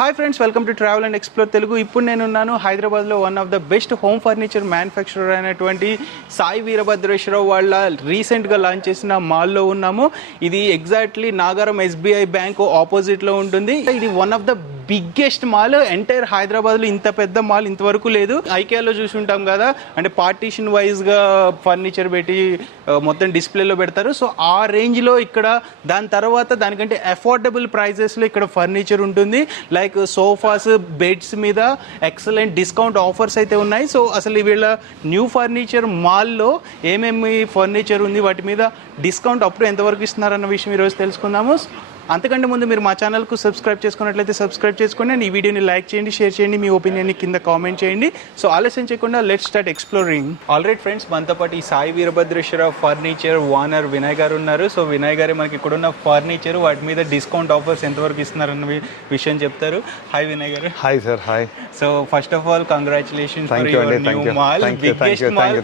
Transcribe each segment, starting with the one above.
Hi friends, welcome to travel and explore Telugu. ఇప్పుడు నేనున్నాను హైదరాబాద్లో one of the best home furniture manufacturer అయినటువంటి సాయి వీరభద్రేశ్వరరావు వాళ్ళ రీసెంట్గా లాంచ్ చేసిన మాల్లో ఉన్నాము. ఇది ఎగ్జాక్ట్లీ నాగారం ఎస్బీఐ బ్యాంక్ ఆపోజిట్లో ఉంటుంది. ఇది one of the biggest mall entire హైదరాబాద్లో. ఇంత పెద్ద మాల్ ఇంతవరకు లేదు. ఐకియాలో చూసి ఉంటాం కదా, అంటే పార్టీషన్ వైజ్గా ఫర్నిచర్ పెట్టి మొత్తం డిస్ప్లేలో పెడతారు. సో ఆ రేంజ్లో ఇక్కడ దాని తర్వాత దానికంటే అఫోర్డబుల్ ప్రైజెస్లో ఇక్కడ ఫర్నిచర్ ఉంటుంది. లైక్ సోఫాస్, బెడ్స్ మీద ఎక్సలెంట్ డిస్కౌంట్ ఆఫర్స్ అయితే ఉన్నాయి. సో అసలు వీళ్ళ న్యూ ఫర్నిచర్ మాల్లో ఏమేమి ఫర్నిచర్ ఉంది, వాటి మీద డిస్కౌంట్ అప్పుడు ఎంతవరకు ఇస్తున్నారన్న విషయం ఈరోజు తెలుసుకుందాము. అంతకంటే ముందు మీరు మా ఛానల్కు సబ్స్క్రైబ్ చేసుకున్నట్లయితే సబ్స్క్రైబ్ చేసుకోండి అండ్ ఈ వీడియోని లైక్ చేయండి, షేర్ చేయండి, మీ ఒపీనియన్ని కింద కామెంట్ చేయండి. సో ఆలస్యం చేయకుండా let's start exploring. Alright friends, మనతో పాటు ఈ సాయి వీరభద్రేశ్వరరావు ఫర్నిచర్ ఓనర్ వినయ్ గారు ఉన్నారు. సో వినయ్ గారే మనకి ఇక్కడున్న ఫర్నిచర్, వాటి మీద డిస్కౌంట్ ఆఫర్స్ ఎంతవరకు ఇస్తున్నారన్న విషయం చెప్తారు. హాయ్ వినయ్ గారు. Hi sir. Hi. So first of all congratulations for your new mall, biggest mall.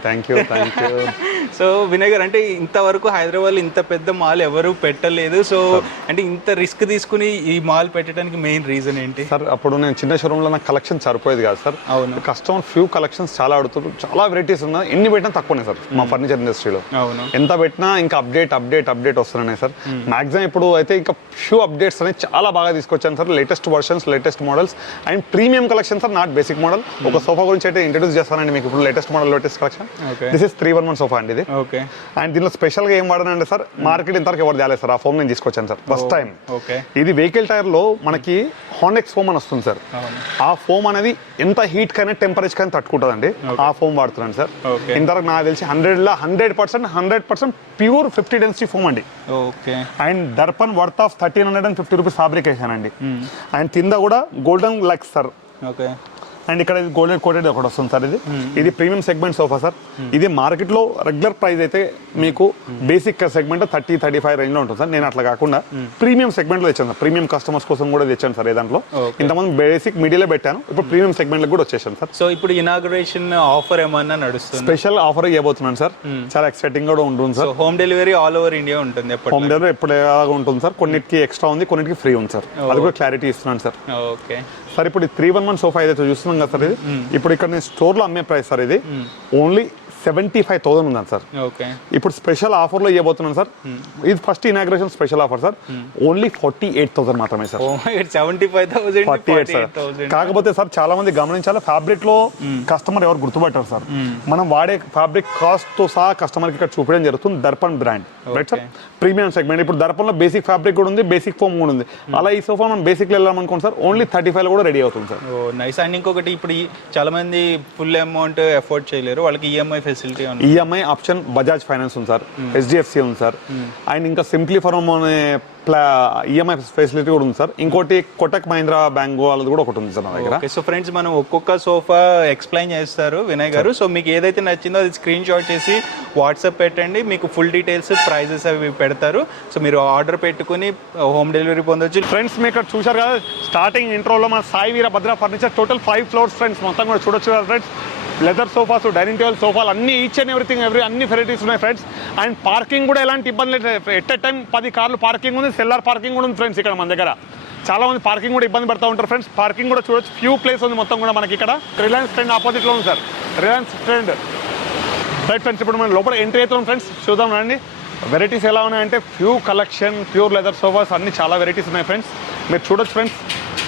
So Vinay గారు, అంటే ఇంతవరకు హైదరాబాద్లో ఇంత పెద్ద మాల్ ఎవరు పెట్టలేదు. సో అంటే ఇంత రిస్క్ తీసుకుని ఈ మాల్ పెట్టడానికి మెయిన్ రీజన్ ఏంటి సార్? అప్పుడు నేను చిన్న షోరూంలో నాకు కలెక్షన్ సరిపోయేది కాదు సార్. అవును. కస్టమర్ ఫ్యూ కలెక్షన్స్ చాలా అడుగుతారు, చాలా వెరైటీస్ ఉన్నాయి. ఎన్ని పెట్టినా తక్కువనే సార్ మా ఫర్నిచర్ ఇండస్ట్రీలో. అవును. ఎంత పెట్టినా ఇంకా అప్డేట్ వస్తున్నాయి సార్. మాక్సిమం ఇప్పుడు అయితే ఇంకా ఫ్యూ అప్డేట్స్ అనేది చాలా బాగా తీసుకొచ్చాను sir. Latest versions, latest models and premium collection sir, not basic model. ఒక సోఫా గురించి అయితే ఇంట్రడ్యూస్ చేస్తానండి మీకు ఇప్పుడు. Latest model, latest collection. This is 311 sofa అండి ఇది. ఓకే. అండ్ దీనిలో స్పెషల్ గా ఏం వాడానంటే సార్, మార్కెట్ ఇంతవరకు ఎవరు తేలేదు సార్. ఆ ఫోమ్ నేను తీసుకొచ్చాను సార్ ఫస్ట్ టైం. ఇది వెహికల్ టైర్ లో మనకి హార్నెక్స్ ఫోమ్ అని వస్తుంది సార్. ఆ ఫోమ్ అనేది ఎంత హీట్ కైనా టెంపరేచర్ కైనా తట్టుకుంటుందండి. ఆ ఫోమ్ వాడుతున్నాను సార్. ఇంతవరకు నాకు తెలిసి 100% ప్యూర్ 50 డెన్సిటీ ఫోమ్ అండి. And Darpan worth of 1350 rupees fabric వేసానండి. అండ్ కింద కూడా గోల్డెన్ లెగ్స్ సార్. అండ్ ఇక్కడ గోల్డెన్ కోటెడ్ ఒకటి వస్తుంది సార్. ఇది ప్రీమియం సెగ్మెంట్ సోఫా సార్. ఇది మార్కెట్ లో రెగ్యులర్ ప్రైస్ అయితే మీకు బేసిక్ సెగ్మెంట్ 30-35 రేంజ్ లో ఉంటుంది సార్. నేను అట్లా కాకుండా ప్రీమియం సెగ్మెంట్ లో తెచ్చాను సార్. ప్రీమియం కస్టమర్స్ కోసం కూడా తెచ్చాను సార్. దాంట్లో ఇంతమంది బేసిక్ మీడియాలో పెట్టాను, ఇప్పుడు ప్రీమియం సెగ్మెంట్ లో కూడా వచ్చేసాను సార్. సో ఇప్పుడు ఇనాగ్రేషన్ ఆఫర్ ఏమన్నా నడుస్తుంది? స్పెషల్ ఆఫర్ ఇవ్వబోతున్నాను సార్. చాలా ఎక్సైటింగ్ కూడా ఉంటుంది sir. Home delivery all over India ఉంటుంది. హోమ్ డెలివరీ ఎప్పుడు ఉంటుంది సార్. కొన్నిటికి ఎక్స్ట్రా ఉంది, కొన్నిటికి ఫ్రీ ఉంది సార్. అది కూడా క్లారిటీ ఇస్తున్నాను సార్. ఓకే సార్, ఇప్పుడు 311 సోఫా ఏదైతే చూస్తున్నాం కదా సార్, ఇది ఇప్పుడు ఇక్కడ నేను స్టోర్ లో అమ్మే ప్రైస్ సార్. ఇది ఓన్లీ 75,000 ఉందండి సార్. ఇప్పుడు స్పెషల్ ఆఫర్ లో ఇవ్వబోతున్నాను సార్. ఇది first inauguration special offer sir. Only 48,000 మాత్రమే సార్. 48,000 సార్. కాకపోతే సార్ చాలా మంది గమనించాలి, ఫ్యాబ్రిక్ లో కస్టమర్ ఎవరు గుర్తుపట్టారు సార్. మనం వాడే ఫ్యాబ్రిక్ కాస్ట్ తో సహా కస్టమర్ కి ఇక్కడ చూపించడం జరుగుతుంది. Darpan brand right sir. Premium segment. ఇప్పుడు దర్పన్ లో బేసిక్ ఫ్యాబ్రిక్ కూడా ఉంది, బేసిక్ ఫోమ్ కూడా ఉంది. అలా ఈ సోఫా మనం బేసిక్ లో వెళ్ళామనుకోండి సార్, ఓన్లీ 35 కూడా రెడీ అవుతుంది సార్. నైస్. అండ్ ఇంకొకటి, ఇప్పుడు చాలా మంది ఫుల్ అమౌంట్ ఎఫోర్డ్ చేయలేరు, వాళ్ళకి ఈఎంఐ ఫెసిలిటీ ఉంది. ఈఎంఐ ఆప్షన్ బజాజ్ ఫైనాన్స్ ఉంది సార్, హెచ్డిఎఫ్సి ఉంది సార్. అండ్ ఇంకా సింప్లీ ఫార్మ్ అనే ఈఎంఐ ఫెసిలిటీ కూడా ఉంది సార్. ఇంకోటి కోటక్ మహీంద్రా బ్యాంక్ వాళ్ళది కూడా ఒకటి ఉంది సార్ నా దగ్గర. సో ఫ్రెండ్స్, మనం ఒక్కొక్క సోఫా ఎక్స్ప్లెయిన్ చేస్తారు వినయ్ గారు. సో మీకు ఏదైతే నచ్చిందో అది స్క్రీన్ షాట్ చేసి వాట్సాప్ పెట్టండి, మీకు ఫుల్ డీటెయిల్స్, ప్రైజెస్ అవి పెడతారు. సో మీరు ఆర్డర్ పెట్టుకుని హోమ్ డెలివరీ పొందొచ్చు. ఫ్రెండ్స్, మీకు ఇక్కడ చూశారు కదా స్టార్టింగ్ ఇంట్రోలో మన Sai Veerabhadra furniture total 5 floors friends. మొత్తం కూడా చూడొచ్చు కదా friends. Leather sofas, dining table సోఫాలు అన్ని ఈచ్ అండ్ ఎవ్రీథింగ్ అన్ని వెరైటీస్ ఉన్నాయి ఫ్రెండ్స్. అండ్ పార్కింగ్ కూడా ఎలాంటి ఇబ్బంది లేదు. ఎట్ ఎ టైం 10 కార్లు పార్కింగ్ ఉంది, సెల్లార్ పార్కింగ్ కూడా ఉంది ఫ్రెండ్స్. ఇక్కడ మన దగ్గర చాలా మంది పార్కింగ్ కూడా ఇబ్బంది పడుతూ ఉంటారు ఫ్రెండ్స్. పార్కింగ్ కూడా చూడొచ్చు, ఫ్యూ ప్లేస్ ఉంది మొత్తం కూడా మనకి ఇక్కడ. రిలయన్స్ ట్రెండ్ ఆపోజిట్లో ఉంది sir, Reliance trend right friends. ఇప్పుడు మనం లోపల ఎంట్రీ అవుతాం ఫ్రెండ్స్, చూద్దాం రండి. వెరైటీస్ ఎలా ఉన్నాయంటే few collection, pure leather sofas అన్ని చాలా వెరైటీస్ ఉన్నాయి ఫ్రెండ్స్. మీరు చూడొచ్చు friends,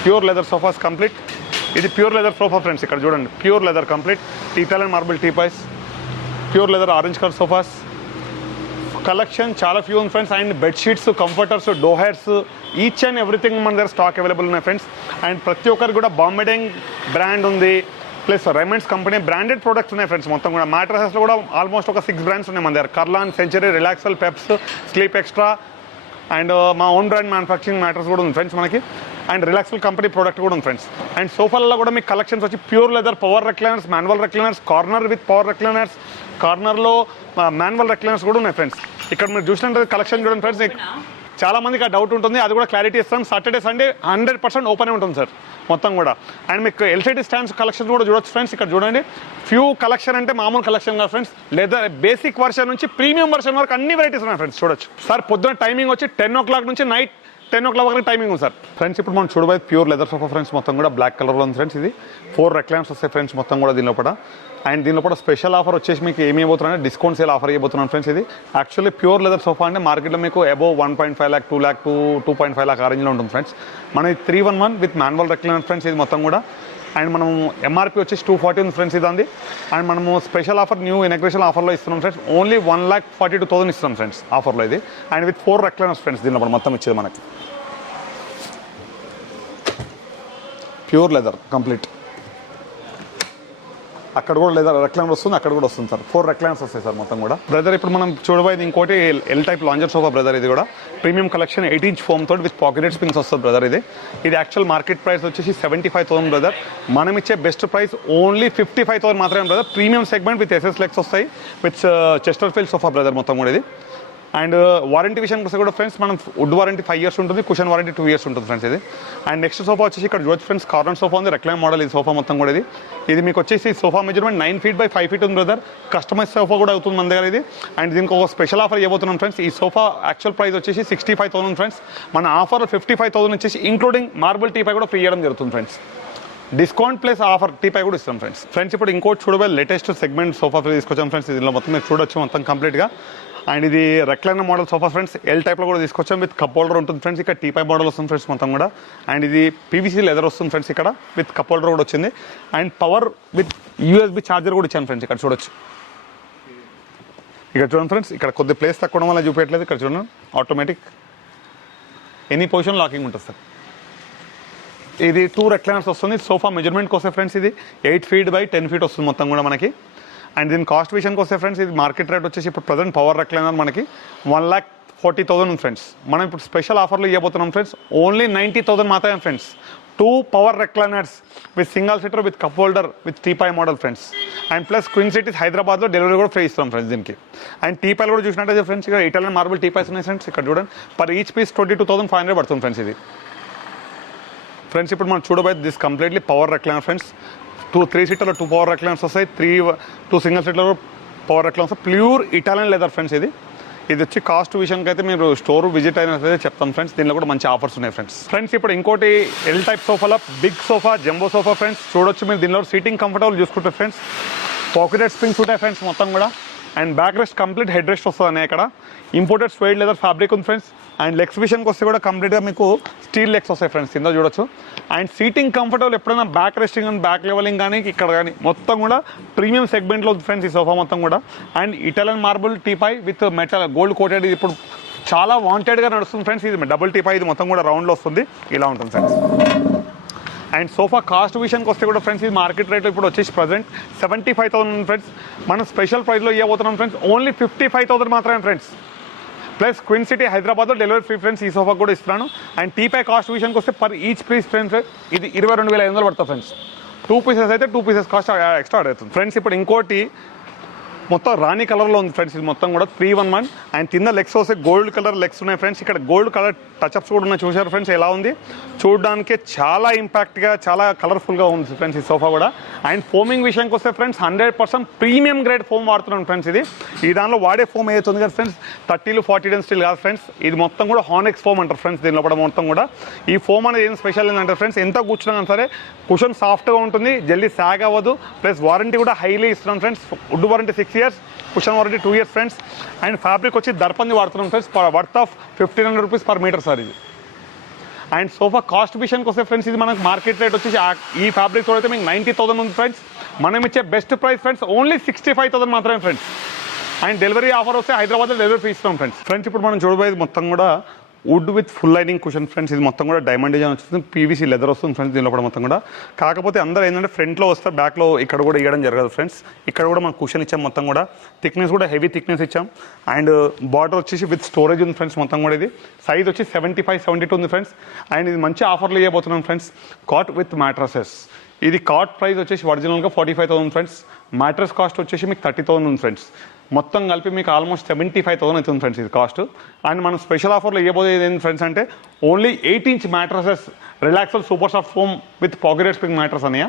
pure leather sofas complete. ఇది ప్యూర్ లెదర్ సోఫా ఫ్రెండ్స్. ఇక్కడ చూడండి, pure leather complete. Italian marble teapoys, pure leather orange colour sofas collection చాలా ఫ్యూ ఉంది ఫ్రెండ్స్. అండ్ బెడ్షీట్స్, కంఫర్టర్స్, డోహైర్స్, ఈచ్ అండ్ ఎవ్రీథింగ్ మన దగ్గర స్టాక్ అవైలబుల్ ఉన్నాయి friends. And ప్రతి ఒక్కరికి కూడా బాంబెడింగ్ బ్రాండ్ ఉంది, plus Raymonds company branded products ఉన్నాయి ఫ్రెండ్స్. మొత్తం కూడా మ్యాట్రసెస్లో కూడా ఆల్మోస్ట్ ఒక 6 బ్రాండ్స్ ఉన్నాయి మన దగ్గర. కర్లాన్, సెంచరీ, రిలాక్సల్, పెప్స్, స్లీప్ ఎక్స్ట్రా అండ్ మా ఓన్ బ్రాండ్ మ్యానుఫ్యాక్చరింగ్ మ్యాటర్స్ కూడా ఉంది ఫ్రెండ్స్ మనకి. అండ్ రిలాక్సల్ కంపెనీ ప్రోడక్ట్ కూడా ఉంది ఫ్రెండ్స్. అండ్ సోఫాలలో కూడా మీకు కలెక్షన్స్ వచ్చి pure leather, power recliners, manual recliners, corner with power recliners, కార్నర్లో మాన్యువల్ రెక్లైనర్స్ కూడా ఉన్నాయి ఫ్రెండ్స్. ఇక్కడ మీరు చూసినట్టు కలెక్షన్ చూడండి ఫ్రెండ్స్. చాలా మందికి ఆ డౌట్ ఉంటుంది, అది కూడా క్లారిటీ ఇస్తాం. సాటర్డే సండే 100% ఓపెన్ ఉంటుంది సార్ మొత్తం కూడా. అండ్ మీకు ఎల్సిడి స్టాండ్స్ కలెక్షన్ కూడా చూడొచ్చు ఫ్రెండ్స్. ఇక్కడ చూడండి, ఫ్యూ కలెక్షన్ అంటే మామూలు కలెక్షన్ కాదు ఫ్రెండ్స్. లేదా బేసిక్ వర్షన్ నుంచి ప్రీమియం వర్షన్ వరకు అన్ని వెరైటీస్ ఉన్నాయి ఫ్రెండ్స్. చూడొచ్చు సార్. పొద్దున టైమింగ్ వచ్చి 10 o'clock నుంచి నైట్ 10 o'clock వరకు టైమింగ్ ఉంది సార్. ఫ్రెండ్స్ ఇప్పుడు మనం చూడబోయేది ప్యూర్ లెదర్ సోఫా ఫ్రెండ్స్, మొత్తం కూడా బ్లాక్ కలర్లో ఉంది ఫ్రెండ్స్. ఇది 4 రెక్లైన్స్ వస్తాయి ఫ్రెండ్స్ మొత్తం కూడా దీనిలో కూడా. అండ్ దీనిలో కూడా స్పెషల్ ఆఫర్ వచ్చేసి మీకు ఏమి ఇవ్వబోతున్నాను, డిస్కౌంట్ సేల్ ఆఫర్ ఇవ్వబోతున్నాను ఫ్రెండ్స్. ఇది యాక్చువల్లీ ప్యూర్ లెదర్ సోఫా అంటే మార్కెట్లో మీకు అబోవ్ 1.5 lakh 2 lakh 2.5 lakh ఆ రేంజ్లో ఉంటుంది ఫ్రెండ్స్. మన 311 విత్ మాన్యువల్ రెక్లైనర్ ఫ్రెండ్స్ ఇది మొత్తం కూడా. అండ్ మనం ఎంఆర్పీ వచ్చేసి 240 ఉంది ఫ్రెండ్స్ ఇది అంది. అండ్ మనము స్పెషల్ ఆఫర్ న్యూ ఇనాగ్రేషన్ ఆఫర్లో ఇస్తున్నాం ఫ్రెండ్స్, ఓన్లీ 1,42,000 ఇస్తున్నాం ఫ్రెండ్స్ ఆఫర్లో ఇది. అండ్ విత్ 4 రెక్లైనర్స్ ఫ్రెండ్స్ దీనిలో మొత్తం ఇచ్చేది మనకి ప్యూర్ లెదర్ కంప్లీట్. అక్కడ కూడా లెదర్ రెక్లైనర్ వస్తుంది, అక్కడ కూడా వస్తుంది సార్. 4 రెక్లైనర్స్ వస్తాయి సార్ మొత్తం కూడా. బ్రదర్ ఇప్పుడు మనం చూడబోయేది ఇంకోటి L type lounger sofa brother. ఇది కూడా ప్రీమియం కలెక్షన్ 8 inch ఫోమ్ తోటి విత్ పాకెటెడ్ స్ప్రింగ్స్ వస్తుంది బ్రదర్. ఇది యాక్చువల్ మార్కెట్ ప్రైస్ వచ్చేసి 75,000 బ్రదర్. మనం ఇచ్చే బెస్ట్ ప్రైస్ ఓన్లీ 55,000 మాత్రమే brother. Premium segment with SS legs వస్తాయి with Chesterfield sofa brother మొత్తం కూడా ఇది. అండ్ వారంటీ విషయానికి వస్తే కూడా ఫ్రెండ్స్ మనం వుడ్ వారంటీ 5 years ఉంటుంది, కుషన్ వారంటీ 2 years ఉంటుంది ఫ్రెండ్స్ ఇది. అండ్ నెక్స్ట్ సోఫా వచ్చేసి ఇక్కడ చూడొచ్చు ఫ్రెండ్స్, కార్నర్ సోఫా ఉంది, రెక్లైన్ మోడల్ ఈ సోఫా మొత్తం కూడా. ఇది మీకు వచ్చేసి sofa measurement 9 feet by 5 feet ఉంది బ్రదర్. కస్టమైజ్ సోఫా కూడా అవుతుంది మన దగ్గర ఇది. అండ్ దీనికి ఒక స్పెషల్ ఆఫర్ ఇవ్వబోతున్నాం ఫ్రెండ్స్. ఈ సోఫా యాక్చువల్ ప్రైస్ వచ్చేసి 65,000 ఫ్రెండ్స్. మన ఆఫర్ 55,000 వచ్చేసి ఇంక్లూడింగ్ మార్బుల్ టీపై కూడా ఫ్రీ చేయడం జరుగుతుంది ఫ్రెండ్స్. డిస్కౌంట్ ప్లస్ ఆఫర్ టీపై కూడా ఇస్తాం ఫ్రెండ్స్. ఇప్పుడు ఇంకోటి చూడబోయే లేటెస్ట్ సెగ్మెంట్ సోఫా ఫ్రీ తీసుకొచ్చాం ఫ్రెండ్స్. దీనిలో మొత్తం మీరు చూడొచ్చు మొత్తం కంప్లీట్గా. అండ్ ఇది recliner model sofa friends, L టైప్లో కూడా తీసుకొచ్చాం విత్ కప్ హోల్డర్ ఉంటుంది ఫ్రెండ్స్. ఇక్కడ టీపై మోడల్ వస్తుంది ఫ్రెండ్స్ మొత్తం కూడా. అండ్ ఇది పీవీసీ లెదర్ వస్తుంది ఫ్రెండ్స్ ఇక్కడ విత్ కప్ హోల్డర్ కూడా వచ్చింది. And power with USB charger కూడా ఇచ్చాను ఫ్రెండ్స్. ఇక్కడ చూడొచ్చు, ఇక్కడ చూడండి ఫ్రెండ్స్, ఇక్కడ కొద్ది ప్లేస్ తక్కువ వల్ల చూపించట్లేదు. ఇక్కడ చూడండి ఆటోమేటిక్ ఎనీ పొజిషన్ లాకింగ్ ఉంటుంది సార్. ఇది 2 రెక్లైనర్స్ వస్తుంది. సోఫా మెజర్మెంట్కి వస్తే ఫ్రెండ్స్ ఇది 8 feet by 10 feet వస్తుంది మొత్తం కూడా మనకి. అండ్ దీని కాస్ట్ విషయానికి వస్తే ఫ్రెండ్స్ ఇది మార్కెట్ రేట్ వచ్చేసి ఇప్పుడు ప్రజెంట్ పవర్ రెక్లైనర్ మనకి 1,40,000 ఫ్రెండ్స్. మనం ఇప్పుడు స్పెషల్ ఆఫర్లో ఇవ్వబోతున్నాం ఫ్రెండ్స్, ఓన్లీ 90,000 మాత్రమే friends. 2 power recliners with single seater with cup holder with teapoy model friends. And plus queen cities హైదరాబాద్లో డెలివరీ కూడా ఫ్రీ ఇస్తాం ఫ్రెండ్స్ దీనికి. అండ్ టీపైలు కూడా చూసినట్టయితే ఫ్రెండ్స్ ఇక్కడ ఇటాలియన్ మార్బుల్ టీపైస్ ఉన్నాయి ఫ్రెండ్స్. ఇక్కడ చూడండి పర్ ఈచ్ పీస్ 22,500 పడుతుంది ఫ్రెండ్స్ ఇది. ఫ్రెండ్స్ ఇప్పుడు మనం చూడబోయేది this completely power recliner friends. 3 seater 2 power recliners వస్తాయి, 2 single seater power recliners. Pure Italian leather friends ఇది. ఇది వచ్చి కాస్ట్ విషయానికి అయితే మీరు స్టోర్ విజిట్ అయినట్లయితే చెప్తాను ఫ్రెండ్స్. దీనిలో కూడా మంచి ఆఫర్స్ ఉన్నాయి ఫ్రెండ్స్. ఇప్పుడు ఇంకోటి ఎల్ టైప్ సోఫాలో big sofa jumbo sofa friends చూడొచ్చు మీరు. దీనిలో సీటింగ్ కంఫర్టబుల్ చూసుకుంటే ఫ్రెండ్స్, పాకెటెడ్ స్ప్రింగ్స్ ఉంటాయి ఫ్రెండ్స్ మొత్తం కూడా. And back rest complete head rest వస్తుంది అనే ఇక్కడ. ఇంపోర్టెడ్ స్వేడ్ లెదర్ ఫ్యాబ్రిక్ ఉంది ఫ్రెండ్స్. అండ్ లెగ్స్ విషయానికి వస్తే కూడా కంప్లీట్గా మీకు స్టీల్ లెగ్స్ వస్తాయి ఫ్రెండ్స్, కింద చూడొచ్చు. అండ్ సీటింగ్ కంఫర్టబుల్ ఎప్పుడైనా బ్యాక్ రెస్టింగ్ కానీ బ్యాక్ లెవెలింగ్ కానీ ఇక్కడ కానీ మొత్తం కూడా ప్రీమియం సెగ్మెంట్లో ఫ్రెండ్స్ ఈ సోఫా మొత్తం కూడా. And Italian marble teapoy with metal gold coated ఇప్పుడు చాలా వాంటెడ్గా నడుస్తుంది ఫ్రెండ్స్. ఇది డబుల్ టీపై, ఇది మొత్తం కూడా రౌండ్లో వస్తుంది, ఇలా ఉంటుంది ఫ్రెండ్స్. అండ్ సోఫా కాస్ట్ విషయానికి వస్తే కూడా ఫ్రెండ్స్ ఇది మార్కెట్ రేట్ ఇప్పుడు వచ్చేసి ప్రజెంట్ 75,000 ఫ్రెండ్స్. మనం స్పెషల్ ప్రైస్లో ఇవ్వబోతున్నాం ఫ్రెండ్స్, ఓన్లీ 55,000 మాత్రమే ఫ్రెండ్స్. ప్లస్ క్వీన్ సిటీ హైదరాబాద్లో డెలివరీ ఫ్రీ ఫ్రెండ్స్ ఈ సోఫా కూడా ఇస్తున్నాను. అండ్ టీపై కాస్ట్ విషయానికి వస్తే పర్ ఈచ్ పీస్ ఫ్రెండ్స్ ఇది 22,500 పడుతుంది ఫ్రెండ్స్. 2 pieces అయితే 2 pieces కాస్ట్ ఎక్స్ట్రా అవుతుంది ఫ్రెండ్స్. ఇప్పుడు ఇంకోటి మొత్తం రాణి కలర్లో ఉంది ఫ్రెండ్స్ ఇది మొత్తం కూడా 311. అండ్ కింద లెగ్స్ వస్తే గోల్డ్ కలర్ లెగ్స్ ఉన్నాయి ఫ్రెండ్స్. ఇక్కడ గోల్డ్ కలర్ టచ్అప్స్ కూడా ఉన్నాయి, చూసారు ఫ్రెండ్స్ ఎలా ఉంది. చూడడానికి చాలా ఇంపాక్ట్గా చాలా కలర్ఫుల్గా ఉంది ఫ్రెండ్స్ ఈ సోఫా కూడా. అండ్ ఫోమింగ్ విషయానికి వస్తే ఫ్రెండ్స్ 100% ప్రీమియం గ్రేడ్ ఫోమ్ వాడుతున్నాను ఫ్రెండ్స్ ఇది. ఈ దానిలో వాడే ఫోమ్ ఏదైతుంది కదా ఫ్రెండ్స్ 30 40 స్టీల్ కాదు ఫ్రెండ్స్, ఇది మొత్తం కూడా హానెక్స్ ఫోమ్ అంటారు ఫ్రెండ్స్. దీనిలో కూడా మొత్తం కూడా ఈ ఫోమ్ అనేది ఏం స్పెషల్ ఏంటంటే ఫ్రెండ్స్, ఎంత కూర్చున్నా సరే కుషన్ సాఫ్ట్గా ఉంటుంది, జల్దీ సాగ్ అవ్వదు. ప్లస్ వారంటీ కూడా హైలీ ఇస్తున్నాం friends. Wood warranty 6 years, cushion warranty 2 years friends. And fabric వచ్చి దర్పంది వాడుతున్నాం friends, worth of 1,500 rupees per meter sir ఇది. అండ్ సోఫా కాస్ట్ విషయానికి వస్తే ఫ్రెండ్స్ ఇది మనకు మార్కెట్ రేట్ వచ్చేసి ఈ ఫ్యాబ్రిక్ తోడైతే మీకు 90,000 ఉంది ఫ్రెండ్స్. మనం ఇచ్చే బెస్ట్ ప్రైస్ ఫ్రెండ్స్ ఓన్లీ 65,000 మాత్రమే ఫ్రెండ్స్. అండ్ డెలివరీ ఆఫర్ వస్తే హైదరాబాద్లో డెలివరీ ఫీ ఇస్తాం ఫ్రెండ్స్. ఇప్పుడు మనం చూడబోయేది మొత్తం కూడా wood with full lining cushion friends. ఇది మొత్తం కూడా డైమండ్ డిజైన్ వస్తుంది, పీవీసీ లెదర్ వస్తుంది ఫ్రెండ్స్ దీనిలో కూడా మొత్తం కూడా. కాకపోతే అందరూ ఏంటంటే ఫ్రంట్లో వస్తే బ్యాక్లో ఇక్కడ కూడా ఇవ్వడం జరగదు ఫ్రెండ్స్. ఇక్కడ కూడా మనం కుషన్ ఇచ్చాం మొత్తం కూడా, థిక్నెస్ కూడా హెవీ థిక్నెస్ ఇచ్చాం. అండ్ బార్డర్ వచ్చేసి విత్ స్టోరేజ్ ఉంది ఫ్రెండ్స్ మొత్తం కూడా. ఇది సైజ్ వచ్చి 75-72 ఉంది ఫ్రెండ్స్. అండ్ ఇది మంచి ఆఫర్లు ఇవ్వబోతున్నాం ఫ్రెండ్స్. Cot with mattresses. ఇది కాట్ ప్రైస్ వచ్చేసి ఒరిజినల్గా 45,000 ఫ్రెండ్స్. మ్యాట్రస్ కాస్ట్ వచ్చేసి మీకు 30,000 ఉంది ఫ్రెండ్స్. మొత్తం కలిపి మీకు ఆల్మోస్ట్ 75,000 అవుతుంది ఫ్రెండ్స్ ఇది కాస్ట్. అండ్ మనం స్పెషల్ ఆఫర్లో ఇవ్వబోయేది ఏంటి ఫ్రెండ్స్ అంటే ఓన్లీ 8 inch మ్యాట్రసెస్ రిలాక్సల్ super soft foam with pocketed spring mattress అన్నయ్య.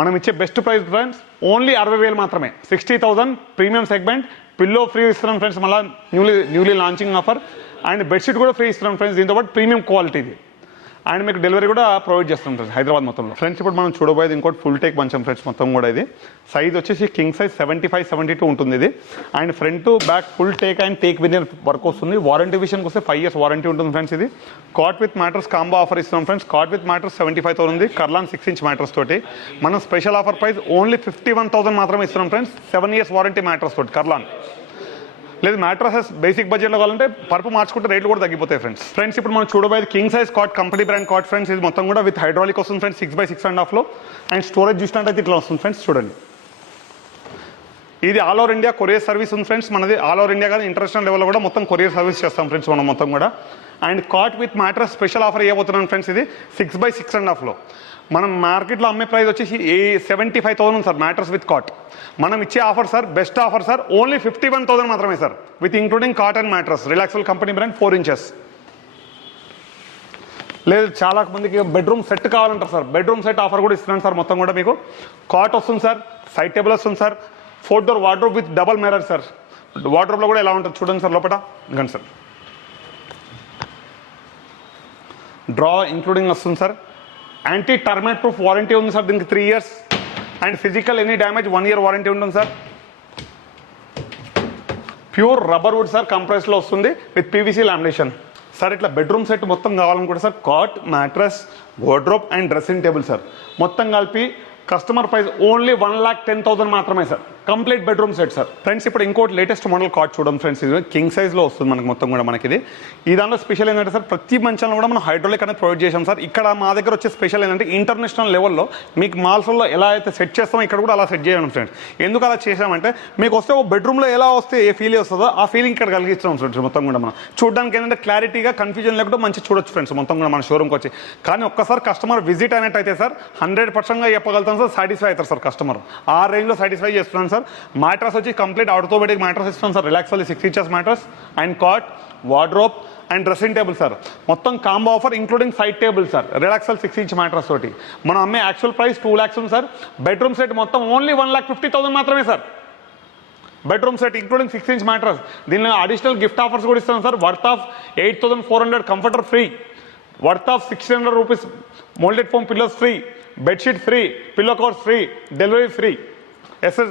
మనం ఇచ్చే బెస్ట్ ప్రైస్ ఫ్రెండ్స్ ఓన్లీ 60,000 మాత్రమే. 60,000 ప్రీమియం సెగ్మెంట్, పిల్లో ఫ్రీ ఇస్తున్నాం ఫ్రెండ్స్. మళ్ళీ newly launching offer. And bedsheet కూడా ఫ్రీ ఇస్తున్నాం ఫ్రెండ్స్, దీంతో పాటు ప్రీమియం క్వాలిటీది. అండ్ మీకు డెలివరీ కూడా ప్రొవైడ్ చేస్తాం ఫ్రెండ్స్ హైదరాబాద్ మొత్తంలో. ఫ్రెండ్స్ ఇప్పుడు మనం చూడబోయేది ఇంకోటి ఫుల్ టేక్ మంచం ఫ్రెండ్స్, మొత్తం కూడా ఇది సైజ్ వచ్చేసి కింగ్ సైజ్ 75-72 ఉంటుంది ఇది. And front back full teak and teak veneer work వస్తుంది. వారంటీ విషయానికి వస్తే 5 years వారంటీ ఉంటుంది ఫ్రెండ్స్. ఇది cot with mattress combo offer ఇస్తున్నాం ఫ్రెండ్స్. కాట్ విత్ మ్యాట్రస్ 75,000 ఉంది, కర్లాన్ 6 inch మ్యాట్రస్ తోటి. మనం స్పెషల్ ఆఫర్ ప్రైస్ ఓన్లీ 51,000 మాత్రమే ఇస్తున్నాం ఫ్రెండ్స్. 7 years వారంటీ మ్యాట్రస్ తోటి కర్లాన్. లేదు మ్యాట్రసెస్ బేసిక్ బడ్జెట్లో కావాలంటే పరుపు మార్చుకుంటే రేట్లు కూడా తగ్గిపోతాయి ఫ్రెండ్స్. ఇప్పుడు మనం చూడబోయేది king size cot, company brand cot friends. ఇది మొత్తం కూడా విత్ హైడ్రాలిక్ వస్తుంది ఫ్రెండ్స్, 6x6.5లో. అండ్ స్టోరేజ్ చూసినట్టయితే ఇట్లా వస్తుంది ఫ్రెండ్స్, చూడండి. ఇది all over India courier service ఉంది ఫ్రెండ్స్. మనది ఆల్ ఓవర్ ఇండియా కానీ ఇంటర్నేషనల్ లెవెల్లో కూడా మొత్తం కొరియర్ సర్వీస్ చేస్తాం ఫ్రెండ్స్ మనం మొత్తం కూడా. And cot with mattress special offer ఇవ్వబోతున్నాం ఫ్రెండ్స్. ఇది 6x6.5లో. మనం మార్కెట్లో అమ్మే ప్రైస్ వచ్చేసి 75,000 సార్ మ్యాట్రస్ విత్ కాట్. మనం ఇచ్చే offer sir best offer sir, only 51,000 మాత్రమే sir, with including cot and mattress. Relaxwell company brand 4 inches. లేదు చాలా మందికి బెడ్రూమ్ సెట్ కావాలంటారు సార్, బెడ్రూమ్ సెట్ ఆఫర్ కూడా ఇస్తున్నాను సార్. మొత్తం కూడా మీకు కాట్ వస్తుంది సార్, సైడ్ టేబుల్ వస్తుంది sir, 4 door wardrobe with double mirror sir. వార్డ్రోబ్లో కూడా ఎలా ఉంటుంది చూడండి సార్ లోపల గన్ సార్. డ్రా ఇంక్లూడింగ్ వస్తుంది sir. Anti termite proof warranty ఉంది సార్ దీనికి 3 years. And physical any damage 1 year warranty ఉంటుంది sir. Pure rubber wood sir, కంప్రెస్లో వస్తుంది విత్ పీవీసీ లామినేషన్ సార్. ఇట్లా బెడ్రూమ్ సెట్ మొత్తం కావాలనుకుంటే sir cot, mattress, wardrobe and dressing table sir మొత్తం కలిపి కస్టమర్ ప్రైస్ ఓన్లీ 1,10,000 మాత్రమే sir, complete bedroom set sir. Friends ఇప్పుడు ఇంకోటి లేటెస్ట్ మోడల్ కాట్ చూడండి ఫ్రెండ్స్. ఇది కింగ్ సైజ్లో వస్తుంది మనకి మొత్తం కూడా మనకి ఇది. ఈ దానిలో స్పెషల్ ఏంటంటే సార్ ప్రతి మంచంలో కూడా మనం హైడ్రాలిక్ అనేది ప్రొవైడ్ చేసాం సార్. ఇక్కడ మా దగ్గర వచ్చే స్పెషల్ ఏంటంటే ఇంటర్నేషనల్ లెవెల్లో మీకు మాల్స్లో ఎలా అయితే సెట్ చేస్తామో ఇక్కడ కూడా అలా సెట్ చేయడం ఫ్రెండ్స్. ఎందుకు అలా చేసామంటే మీకు వస్తే ఓ బెడ్రూమ్లో ఎలా వస్తే ఏ ఫీల్ వస్తుందో ఆ ఫీలింగ్ ఇక్కడ కలిగిస్తాం ఫ్రెండ్స్ మొత్తం కూడా. మనం చూడడానికి ఏంటంటే క్లారిటీగా కన్ఫ్యూజన్ లేకుండా మంచి చూడొచ్చు ఫ్రెండ్స్ మొత్తం కూడా మన షోరూమ్కి వచ్చి. కానీ ఒక్కసారి కస్టమర్ విజిట్ అయినట్టయితే సార్ 100%గా చెప్పగలుగుతాం సార్, సాటిస్ఫై అవుతారు సార్ కస్టమర్. ఆ రేంజ్లో సాటిస్ఫై చేస్తున్నాను సార్. మ్యాట్రస్ వచ్చి కంప్లీట్ ఆర్థోపెడిక్ మ్యాట్రస్ ఇస్తాం sir, Relaxwell 6 inches mattress. And cot, wardrobe and dressing table sir మొత్తం combo offer including side table sir, Relaxwell 6 inch mattress తోటి. మనం అమ్మే యాక్చువల్ ప్రైస్ 2 lakhs ఉంది సార్. బెడ్రూమ్ సెట్ మొత్తం ఓన్లీ 1,50,000 మాత్రమే sir. Bedroom set including 6 inch mattress. దీనిలో additional gift offers కూడా ఇస్తాం sir. Worth of 8,400 comforter free, worth of 600 rupees moulded foam pillows free, bedsheet free, pillow covers free, delivery free,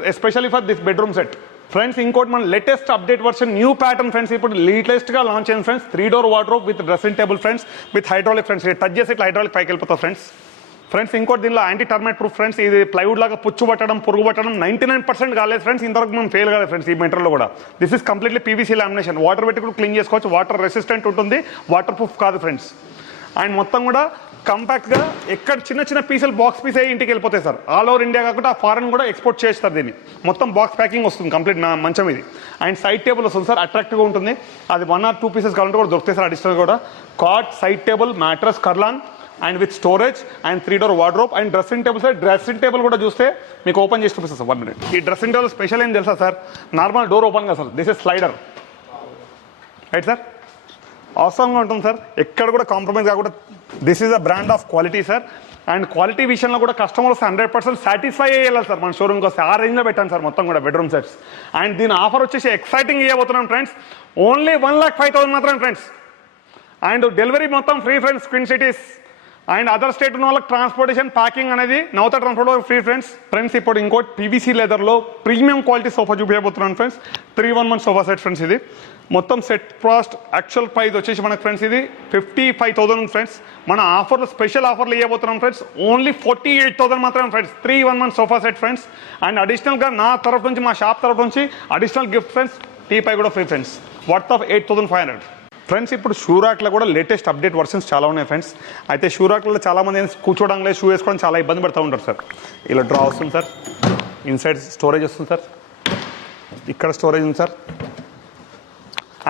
especially for this bedroom set. Friends ఇంకోటి మన latest update version new pattern friends. ఇప్పుడు లేటెస్ట్గా launch అయింది friends. 3 door wardrobe with dressing table friends, with hydraulic friends. Touch చేసి ఇట్లా hydraulic పైకి వెళ్ళిపోతాం friends. ఇంకోటి దీనిలో యాంటీ టర్మైట్ ప్రూఫ్ ఫ్రెండ్స్. ఇది ప్లైవుడ్ లాగా పుచ్చు పట్టడం, పురుగు పట్టడం 99% కాలేదు ఫ్రెండ్స్. ఇంతవరకు మనం ఫెయిల్ కాలేదు ఫ్రెండ్స్ ఈ మెటీరియల్లో కూడా. This is completely PVC lamination. Water పెట్టి కూడా క్లీన్ చేసుకోవచ్చు, వాటర్ రెసిస్టెంట్ ఉంటుంది, వాటర్ ప్రూఫ్ కాదు ఫ్రెండ్స్. అండ్ మొత్తం కూడా కంపాక్ట్గా ఎక్కడ చిన్న చిన్న పీసులు బాక్స్ పీస్ అయ్యి ఇంటికి వెళ్ళిపోతాయి సార్. ఆల్ ఓవర్ ఇండియా కాకుండా ఫారెన్ కూడా ఎక్స్పోర్ట్ చేస్తారు దీన్ని. మొత్తం బాక్స్ ప్యాకింగ్ వస్తుంది కంప్లీట్ నా మంచం ఇది. అండ్ సైడ్ టేబుల్ వస్తుంది సార్, అట్రాక్టివ్గా ఉంటుంది. అది 1 or 2 pieces కావాలంటే కూడా దొరుకుతాయి సార్ అడిషనల్ కూడా. Cot, side table, mattress, Kurlon and with storage and 3 door wardrobe and dressing table sir. Dressing table కూడా చూస్తే మీకు ఓపెన్ చేసి చూపిస్తుంది సార్ 1 minute. ఈ డ్రెస్సింగ్ టేబుల్ స్పెషల్ ఏం తెలుసా సార్, నార్మల్ డోర్ ఓపెన్ కదా sir, this is slider right sir. అవసరంగా ఉంటుంది సార్, ఎక్కడ కూడా కాంప్రమైజ్ కాకుండా. This is a brand of quality sir. And quality విషయంలో కూడా కస్టమర్స్ 100% సాటిస్ఫై అయ్యేయాలి సార్ మన షోరూమ్కి వస్తే. ఆ రేంజ్లో పెట్టాను సార్ మొత్తం కూడా బెడ్రూమ్ సెట్స్. అండ్ దీని ఆఫర్ వచ్చేసి ఎక్సైటింగ్ ఇవ్వబోతున్నాం ఫ్రెండ్స్, ఓన్లీ 1,05,000 మాత్రమే ఫ్రెండ్స్. అండ్ డెలివరీ మొత్తం free friends, queen cities and other state ఉన్న వాళ్ళకి ట్రాన్స్పోర్టేషన్ ప్యాకింగ్ అనేది నౌతా ట్రాన్స్పోర్ట్ ఫ్రీ ఫ్రెండ్స్. ఇప్పుడు ఇంకోటి పీవీసీ లెదర్లో ప్రీమియం క్వాలిటీ సోఫా చూపించబోతున్నాను ఫ్రెండ్స్. 311 sofa set friends. ఇది మొత్తం సెట్ కాస్ట్ యాక్చువల్ ప్రైస్ వచ్చేసి మనకు ఫ్రెండ్స్ ఇది 55,000 ఫ్రెండ్స్. మన ఆఫర్లో స్పెషల్ ఆఫర్లు ఇవ్వబోతున్నాం ఫ్రెండ్స్, ఓన్లీ 48,000 మాత్రమే friends. 311 sofa set friends. And అడిషనల్గా నా తరఫు నుంచి, మా షాప్ తరఫు నుంచి అడిషనల్ గిఫ్ట్ ఫ్రెండ్స్, టీపై కూడా free friends, worth of 8,500 friends. ఇప్పుడు షూ ర్యాక్లో కూడా లేటెస్ట్ అప్డేట్ వర్షన్స్ చాలా ఉన్నాయి ఫ్రెండ్స్. అయితే షూ ర్యాక్లో చాలామంది కూర్చోవడం లేదు, షూ వేసుకోవడం చాలా ఇబ్బంది పడుతూ ఉంటారు సార్. ఇలా డ్రా వస్తుంది సార్, ఇన్సైడ్ స్టోరేజ్ వస్తుంది సార్, ఇక్కడ స్టోరేజ్ ఉంది సార్.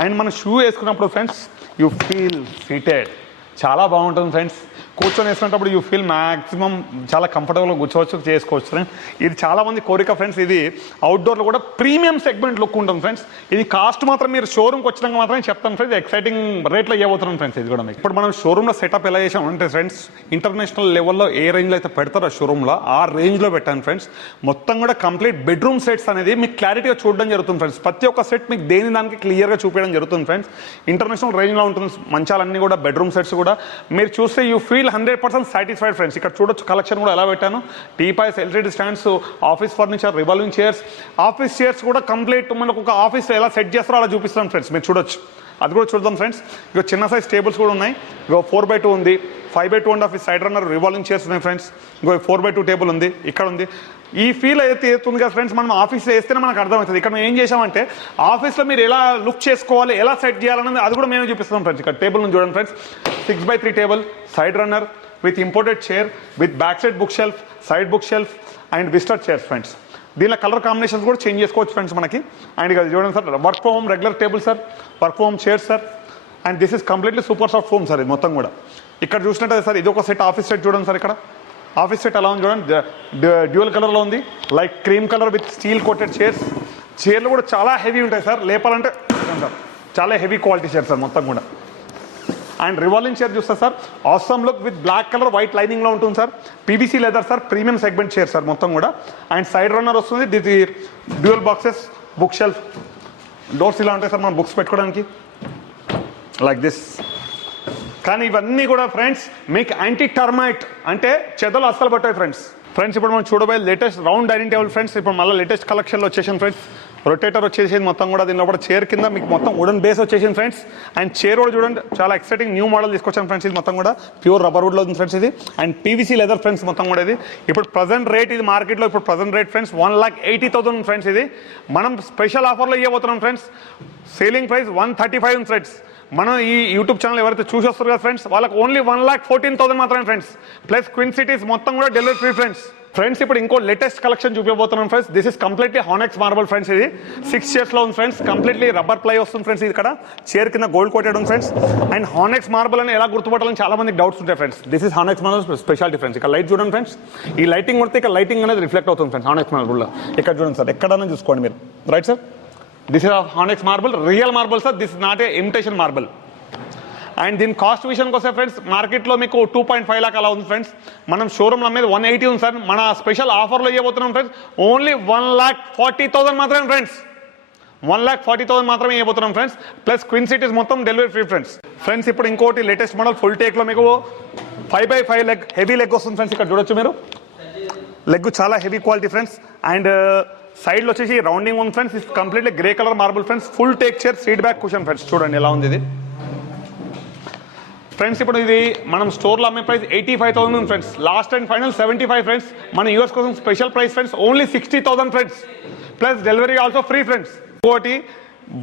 అండ్ మనం షూ వేసుకున్నప్పుడు ఫ్రెండ్స్ యూ ఫీల్ సీటెడ్, చాలా బాగుంటుంది ఫ్రెండ్స్. కూర్చొని వేసినప్పుడు యూ ఫీల్ మ్యాక్సిమం చాలా కంఫర్టబుల్గా కూర్చోవచ్చు, చేసుకోవచ్చు ఫ్రెండ్స్. ఇది చాలా మంది కోరిక ఫ్రెండ్స్. ఇది అవుట్డోర్లో కూడా ప్రీమియం సెగ్మెంట్ లుక్ ఉంటుంది ఫ్రెండ్స్. ఇది కాస్ట్ మాత్రం మీరు షోరూమ్కి వచ్చినాక మాత్రమే చెప్తాను ఫ్రెండ్స్. ఎక్సైటింగ్ రేట్లో ఇవ్వబోతున్నాం ఫ్రెండ్స్. ఇది కూడా మీకు ఇప్పుడు మనం షోరూమ్లో సెటప్ ఎలా చేసామంటే ఫ్రెండ్స్, ఇంటర్నేషనల్ లెవెల్లో ఏ రేంజ్లో అయితే పెడతారో షోరూమ్లో ఆ రేంజ్లో పెట్టాను ఫ్రెండ్స్. మొత్తం కూడా కంప్లీట్ బెడ్రూమ్ సెట్స్ అనేది మీకు క్లారిటీగా చూడడం జరుగుతుంది ఫ్రెండ్స్. ప్రతి ఒక్క సెట్ మీకు దేని దానికి క్లియర్గా చూపించడం జరుగుతుంది ఫ్రెండ్స్. ఇంటర్నేషనల్ రేంజ్లో ఉంటుంది మంచాలన్నీ కూడా, బెడ్రూమ్ సెట్స్ కూడా. మీరు చూస్తే యూ ఫీల్ 100% సాటిస్ఫైడ్ ఫ్రెండ్స్. ఇక్కడ చూడొచ్చు కలెక్షన్ కూడా ఎలా పెట్టాను. Teapoys, LED stands, office furniture, revolving chairs. Office chairs కూడా కంప్లీట్ మనకు ఒక ఆఫీస్ ఎలా సెట్ చేస్తారో అలా చూపిస్తాను ఫ్రెండ్స్. మీరు చూడొచ్చు, అది కూడా చూద్దాం ఫ్రెండ్స్. ఇక చిన్న సైజ్ టేబుల్స్ కూడా ఉన్నాయి. ఇక 4x2 ఉంది, 5x2.5 side runner revolving chairs ఉన్నాయి ఫ్రెండ్స్. ఇంకో 4x2 టేబుల్ ఉంది, ఇక్కడ ఉంది. ఈ ఫీల్ అయితే అవుతుంది కదా ఫ్రెండ్స్, మనం ఆఫీస్లో వేస్తేనే మనకు అర్థమవుతుంది. ఇక్కడ మేము ఏం చేసామంటే ఆఫీస్లో మీరు ఎలా లుక్ చేసుకోవాలి, ఎలా సెట్ చేయాలన్నది అది కూడా మేము చూపిస్తున్నాం ఫ్రెండ్స్. ఇక్కడ టేబుల్ నుంచి చూడండి friends, 6x3 table, side runner with imported chair, with back side book shelf, side book shelf and visitor chairs friends. దీనిలో కలర్ కాంబినేషన్స్ కూడా చేంజ్ చేసుకోవచ్చు ఫ్రెండ్స్ మనకి. అండ్ ఇక చూడండి sir, work from home regular table sir, work from home chairs sir. And this is completely super soft foam sir. ఇది మొత్తం కూడా ఇక్కడ చూసినట్టయితే సార్, ఇది ఒక సెట్ ఆఫీస్ సెట్ చూడండి సార్. ఇక్కడ ఆఫీస్ సెట్ ఎలా ఉంది చూడండి, డ్యూయల్ కలర్లో ఉంది, like cream colour with steel coated chairs. చైర్లు కూడా చాలా హెవీ ఉంటాయి సార్, లేపాలంటే సార్ చాలా హెవీ క్వాలిటీ చైర్ సార్ మొత్తం కూడా. అండ్ రివాల్వింగ్ చైర్ చూస్తారు sir, awesome look with black colour white లైనింగ్లో ఉంటుంది sir. PVC leather sir, premium segment chair sir మొత్తం కూడా. అండ్ సైడ్ రన్నర్ వస్తుంది, the dual boxes, book shelf, doors ఇలా ఉంటాయి సార్ మనం బుక్స్ పెట్టుకోవడానికి లైక్ దిస్. కానీ ఇవన్నీ కూడా ఫ్రెండ్స్ మీకు యాంటీ టర్మైట్ అంటే చెదలు అస్సలు పట్టాయి ఫ్రెండ్స్. ఇప్పుడు మనం చూడబోయే latest round dining table friends. ఇప్పుడు మళ్ళీ లేటెస్ట్ కలెక్షన్లో వచ్చేసింది ఫ్రెండ్స్. రొటేటర్ వచ్చేసింది మొత్తం కూడా. దీనిలో కూడా చైర్ కింద మీకు మొత్తం వుడెన్ బేస్ వచ్చేసింది ఫ్రెండ్స్. అండ్ చైర్ కూడా చూడండి చాలా ఎక్సైటింగ్ న్యూ మోడల్ తీసుకొచ్చాను ఫ్రెండ్స్. ఇది మొత్తం కూడా ప్యూర్ రబ్బర్ వుడ్లో ఉంది ఫ్రెండ్స్ ఇది. అండ్ పీవీసీ లెదర్ ఫ్రెండ్స్ మొత్తం కూడా. ఇది ఇప్పుడు ప్రజెంట్ రేట్, ఇది మార్కెట్లో ఇప్పుడు ప్రజెంట్ రేట్ ఫ్రెండ్స్ 1,80,000 ఫ్రెండ్స్. ఇది మనం స్పెషల్ ఆఫర్లో ఇవ్వబోతున్నాం ఫ్రెండ్స్. Selling price 135 friends. మనం ఈ యూట్యూబ్ ఛానల్ ఎవరైతే చూసి వస్తారు కదా ఫ్రెండ్స్, వాళ్ళకి ఓన్లీ 1,14,000 మాత్రమే ఫ్రెండ్స్. ప్లస్ క్విన్ సిటీస్ మొత్తం కూడా డెలివరీ ఫ్రీ ఫ్రెండ్స్. ఇప్పుడు ఇంకో లేటెస్ట్ కలెక్షన్ చూపించబోతున్నాం friends. This is completely onyx marble friends. ఇది 6 చైర్స్లో ఉంది ఫ్రెండ్స్. కంప్లీట్లీ రబ్బర్ ప్లై వస్తుంది ఫ్రెండ్స్. ఇక్కడ చైర్ కింద గోల్డ్ కోటెడ్ ఉంది ఫ్రెండ్స్. అండ్ హానెక్స్ మార్బల్ అని ఎలా గుర్తుపట్టాలని చాలా మందికి డౌట్స్ ఉంటాయి friends. This is onyx marble speciality friends. ఇక్కడ లైట్ చూడండి ఫ్రెండ్స్, ఈ లైటింగ్ కొడితే ఇక్కడ లైటింగ్ అనేది రిఫ్లెక్ట్ అవుతుంది ఫ్రెండ్స్ హానెక్స్ మార్బుల్లో. ఇక్కడ చూడండి సార్, ఎక్కడైనా చూసుకోండి మీరు, right sir. This is onyx marble, real marble sir. This is not a imitation marble. And దీని కాస్ట్ విషయానికి వస్తే ఫ్రెండ్స్, మార్కెట్లో మీకు 2.5 లాక్ అలా ఉంది ఫ్రెండ్స్. మనం షోరూమ్లో మీద 180 ఉంది సార్. మన స్పెషల్ ఆఫర్లో ఇవ్వబోతున్నాం ఫ్రెండ్స్ ఓన్లీ 1,40,000 మాత్రమే ఫ్రెండ్స్. 1,40,000 మాత్రమే ఇవ్వబోతున్నాం ఫ్రెండ్స్. ప్లస్ క్విన్ సిటీస్ మొత్తం డెలివరీ ఫ్రీ ఫ్రెండ్స్. ఇప్పుడు ఇంకోటి లేటెస్ట్ మోడల్ ఫుల్ టేక్లో మీకు 5x5 లెగ్, హెవీ లెగ్ వస్తుంది ఫ్రెండ్స్. ఇక్కడ చూడొచ్చు మీరు, లెగ్ చాలా హెవీ క్వాలిటీ ఫ్రెండ్స్. అండ్ సైడ్లో వచ్చేసి రౌండింగ్ ఉంది ఫ్రెండ్స్. ఇది completely grey colour marble friends. Full take chair, seat back cushion friends. చూడండి ఎలా ఉంది ఇది ఫ్రెండ్స్. ఇప్పుడు ఇది మనం స్టోర్లో అమ్మే ప్రైస్ 85,000 ఉంది friends. Last and final 75 friends. మన యూఎస్ కోసం special price friends only 60,000 friends. Plus delivery also free friends. ఇంకోటి